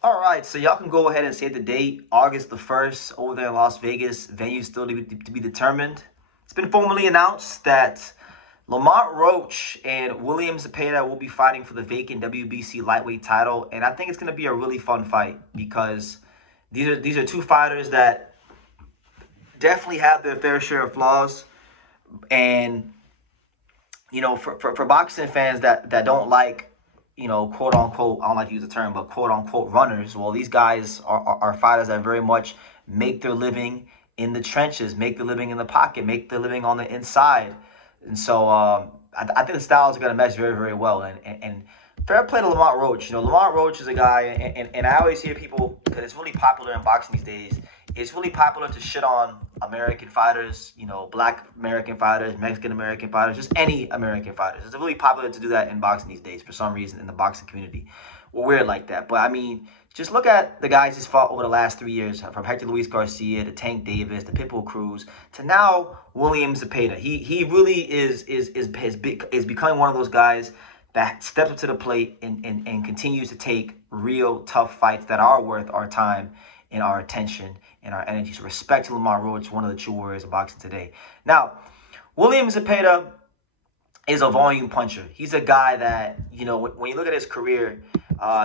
All right, so y'all can go ahead and save the date, August the 1st, over there in Las Vegas. Venue still to be determined. It's been formally announced that Lamont Roach and William Zepeda will be fighting for the vacant WBC lightweight title, and I think it's going to be a really fun fight because these are two fighters that definitely have their fair share of flaws, and for boxing fans that don't like, quote unquote, I don't like to use the term, but quote unquote runners. Well, these guys are fighters that very much make their living in the trenches, make their living in the pocket, make their living on the inside. And so I think the styles are going to mesh very, very well. And fair play to Lamont Roach. Lamont Roach is a guy, and I always hear people, because it's really popular in boxing these days, it's really popular to shit on American fighters, black American fighters, Mexican American fighters, just any American fighters. It's really popular to do that in boxing these days for some reason in the boxing community. We're weird like that. But I mean, just look at the guys he's fought over the last 3 years, from Hector Luis Garcia to Tank Davis to Pitbull Cruz to now William Zepeda. He really is becoming one of those guys that steps up to the plate and continues to take real tough fights that are worth our time and our attention and our energy. So respect to Lamar Roach, one of the true warriors of boxing today. Now, William Zepeda is a volume puncher. He's a guy that, when you look at his career,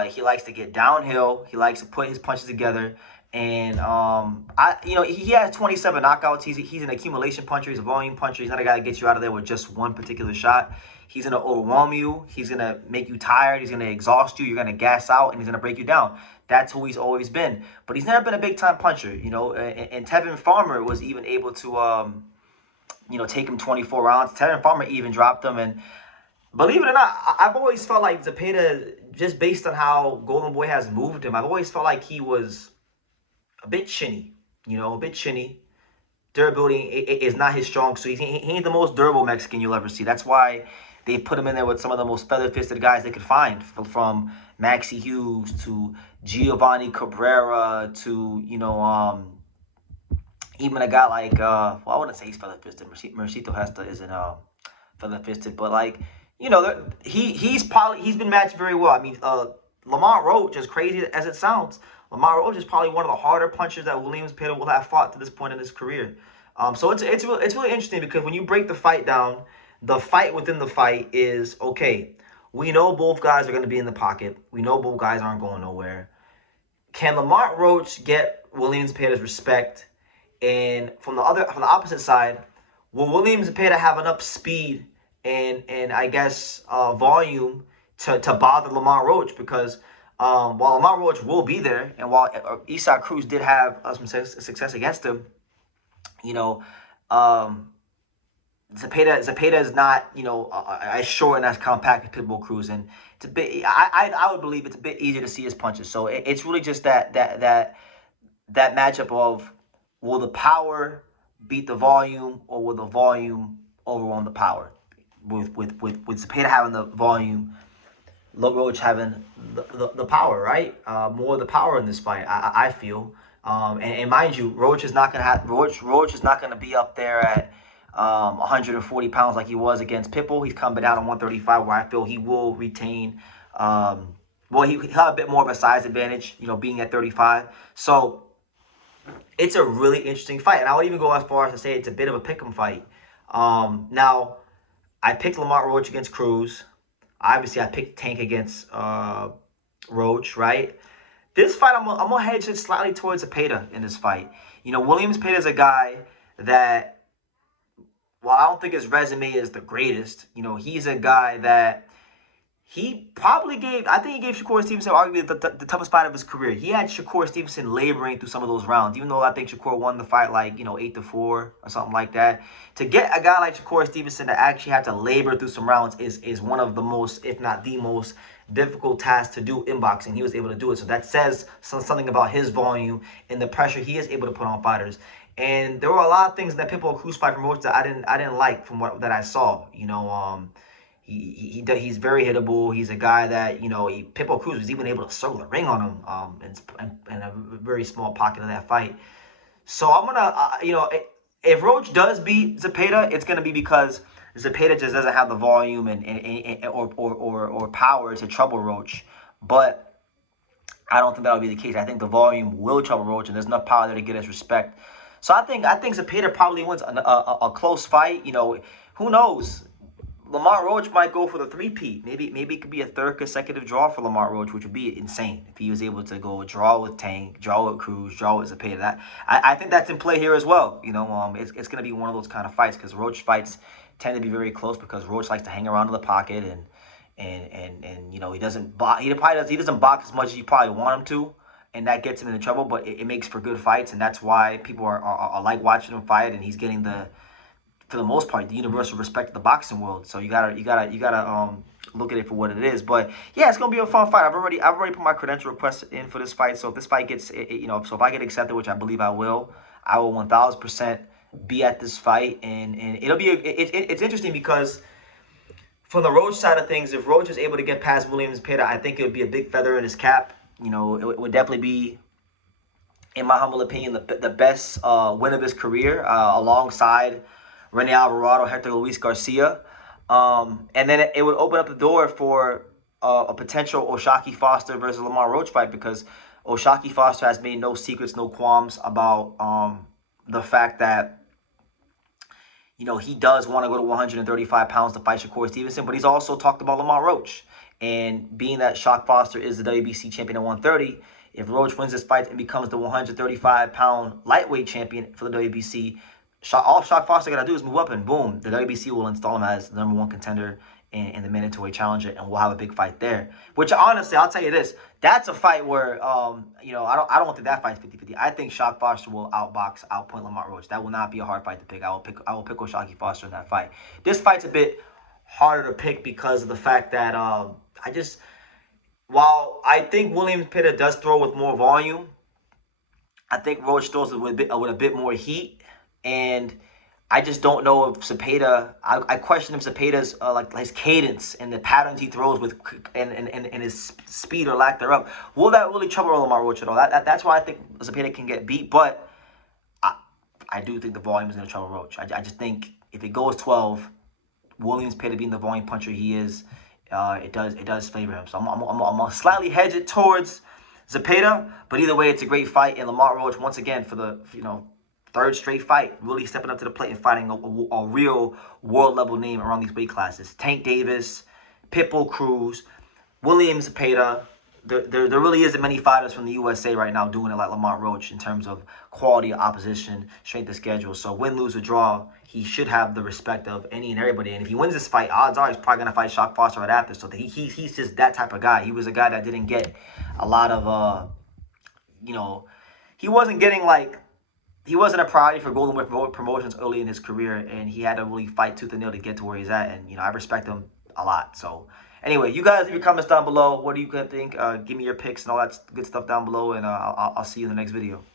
he likes to get downhill. He likes to put his punches together. And, he has 27 knockouts. He's an accumulation puncher. He's a volume puncher. He's not a guy that gets you out of there with just one particular shot. He's going to overwhelm you. He's going to make you tired. He's going to exhaust you. You're going to gas out, and he's going to break you down. That's who he's always been. But he's never been a big-time puncher, and Tevin Farmer was even able to, take him 24 rounds. Tevin Farmer even dropped him. And believe it or not, I've always felt like Zepeda, just based on how Golden Boy has moved him, I've always felt like he was a bit chinny, a bit chinny. Durability is not his strong suit. He ain't the most durable Mexican you'll ever see. That's why they put him in there with some of the most feather-fisted guys they could find, from Maxie Hughes to Giovanni Cabrera to, even a guy like, I wouldn't say he's feather-fisted. Mercito Hesta isn't feather-fisted, but like, he's been matched very well. I mean, Lamont Roach, as crazy as it sounds, Lamont Roach is probably one of the harder punchers that William Zepeda will have fought to this point in his career. So it's really interesting, because when you break the fight down, the fight within the fight is, okay, we know both guys are going to be in the pocket. We know both guys aren't going nowhere. Can Lamont Roach get William Zepeda's respect? And from the opposite side, will William Zepeda have enough speed and I guess volume to bother Lamont Roach? Because while Lamont Roach will be there, and while Isaac Cruz did have some success against him, um, Zepeda is not, as short and as compact as Pitbull Cruz, and it's a bit. I would believe it's a bit easier to see his punches. So it's really just that matchup of, will the power beat the volume, or will the volume overwhelm the power? With Zepeda having the volume, Roach having the power, right? More of the power in this fight, I feel. And mind you, Roach is not gonna be up there at 140 pounds like he was against Pitbull. He's coming down to 135, where I feel he will retain. He'll have a bit more of a size advantage, being at 35. So it's a really interesting fight, and I would even go as far as to say it's a bit of a pick'em fight. Now, I picked Lamont Roach against Cruz. Obviously, I picked Tank against Roach, right? This fight, I'm gonna hedge it slightly towards Zepeda in this fight. Williams Zepeda is a guy that, while I don't think his resume is the greatest, he's a guy that I think he gave Shakur Stevenson arguably the toughest fight of his career. He had Shakur Stevenson laboring through some of those rounds, even though I think Shakur won the fight 8-4 or something like that. To get a guy like Shakur Stevenson to actually have to labor through some rounds is one of the most, if not the most, difficult task to do in boxing. He was able to do it. So that says something about his volume and the pressure he is able to put on fighters. And there were a lot of things in that Pitbull Cruz fight from Roach that I didn't like from what I saw. He's very hittable. He's a guy that, Pitbull Cruz was even able to circle the ring on him in a very small pocket of that fight. So I'm going to, if Roach does beat Zepeda, it's going to be because Zepeda just doesn't have the volume or power to trouble Roach. But I don't think that'll be the case. I think the volume will trouble Roach, and there's enough power there to get his respect. So I think Zepeda probably wins a close fight. Who knows? Lamont Roach might go for the three-peat. Maybe it could be a third consecutive draw for Lamont Roach, which would be insane if he was able to go draw with Tank, draw with Cruz, draw with Zepeda. I think that's in play here as well. It's going to be one of those kind of fights because Roach fights tend to be very close because Roach likes to hang around in the pocket and he doesn't box. He doesn't box as much as you probably want him to, and that gets him into trouble. But it makes for good fights, and that's why people are like watching him fight, and he's getting for the most part, the universal respect of the boxing world. So you gotta look at it for what it is. But yeah, it's gonna be a fun fight. I've already put my credential request in for this fight. So if this fight gets, so if I get accepted, which I believe I will 1000% be at this fight, and it'll be it's interesting because from the Roach side of things, if Roach is able to get past Williams Zepeda, I think it would be a big feather in his cap. It would definitely be, in my humble opinion, the best win of his career, alongside Rene Alvarado, Hector Luis Garcia. And then it would open up the door for a potential O'Shaquie Foster versus Lamont Roach fight, because O'Shaquie Foster has made no secrets, no qualms about the fact that he does want to go to 135 pounds to fight Shakur Stevenson, but he's also talked about Lamont Roach. And being that Shock Foster is the WBC champion at 130, if Roach wins this fight and becomes the 135-pound lightweight champion for the WBC, all Shock Foster got to do is move up, and boom, the WBC will install him as the #1 contender in the mandatory challenger, and we'll have a big fight there. Which, honestly, I'll tell you this, that's a fight where, I don't think that fight's 50-50. I think Shock Foster will outpoint Lamont Roach. That will not be a hard fight to pick. I will pick O'Shaquie Foster in that fight. This fight's a bit harder to pick because of the fact that while I think Williams Zepeda does throw with more volume, I think Roach throws with a bit more heat. And I just don't know if Zepeda. I question if Zepeda's like his cadence and the patterns he throws with, and his speed or lack thereof. Will that really trouble Lamont Roach at all? That's why I think Zepeda can get beat. But I do think the volume is going to trouble Roach. I just think if it goes 12, Williams Zepeda being the volume puncher he is, it does favor him. So I'm gonna slightly hedge it towards Zepeda. But either way, it's a great fight. And Lamont Roach, once again, for the third straight fight, really stepping up to the plate and fighting a real world-level name around these weight classes. Tank Davis, Pitbull Cruz, Williams Zepeda. There really isn't many fighters from the USA right now doing it like Lamont Roach in terms of quality of opposition, strength of schedule. So win, lose, or draw, he should have the respect of any and everybody. And if he wins this fight, odds are he's probably going to fight Shock Foster right after. So he's just that type of guy. He was a guy that didn't get a lot of, he wasn't getting he wasn't a priority for Golden Whip Promotions early in his career, and he had to really fight tooth and nail to get to where he's at. And, I respect him a lot. So, anyway, you guys leave your comments down below. What do you think? Give me your picks and all that good stuff down below, and I'll see you in the next video.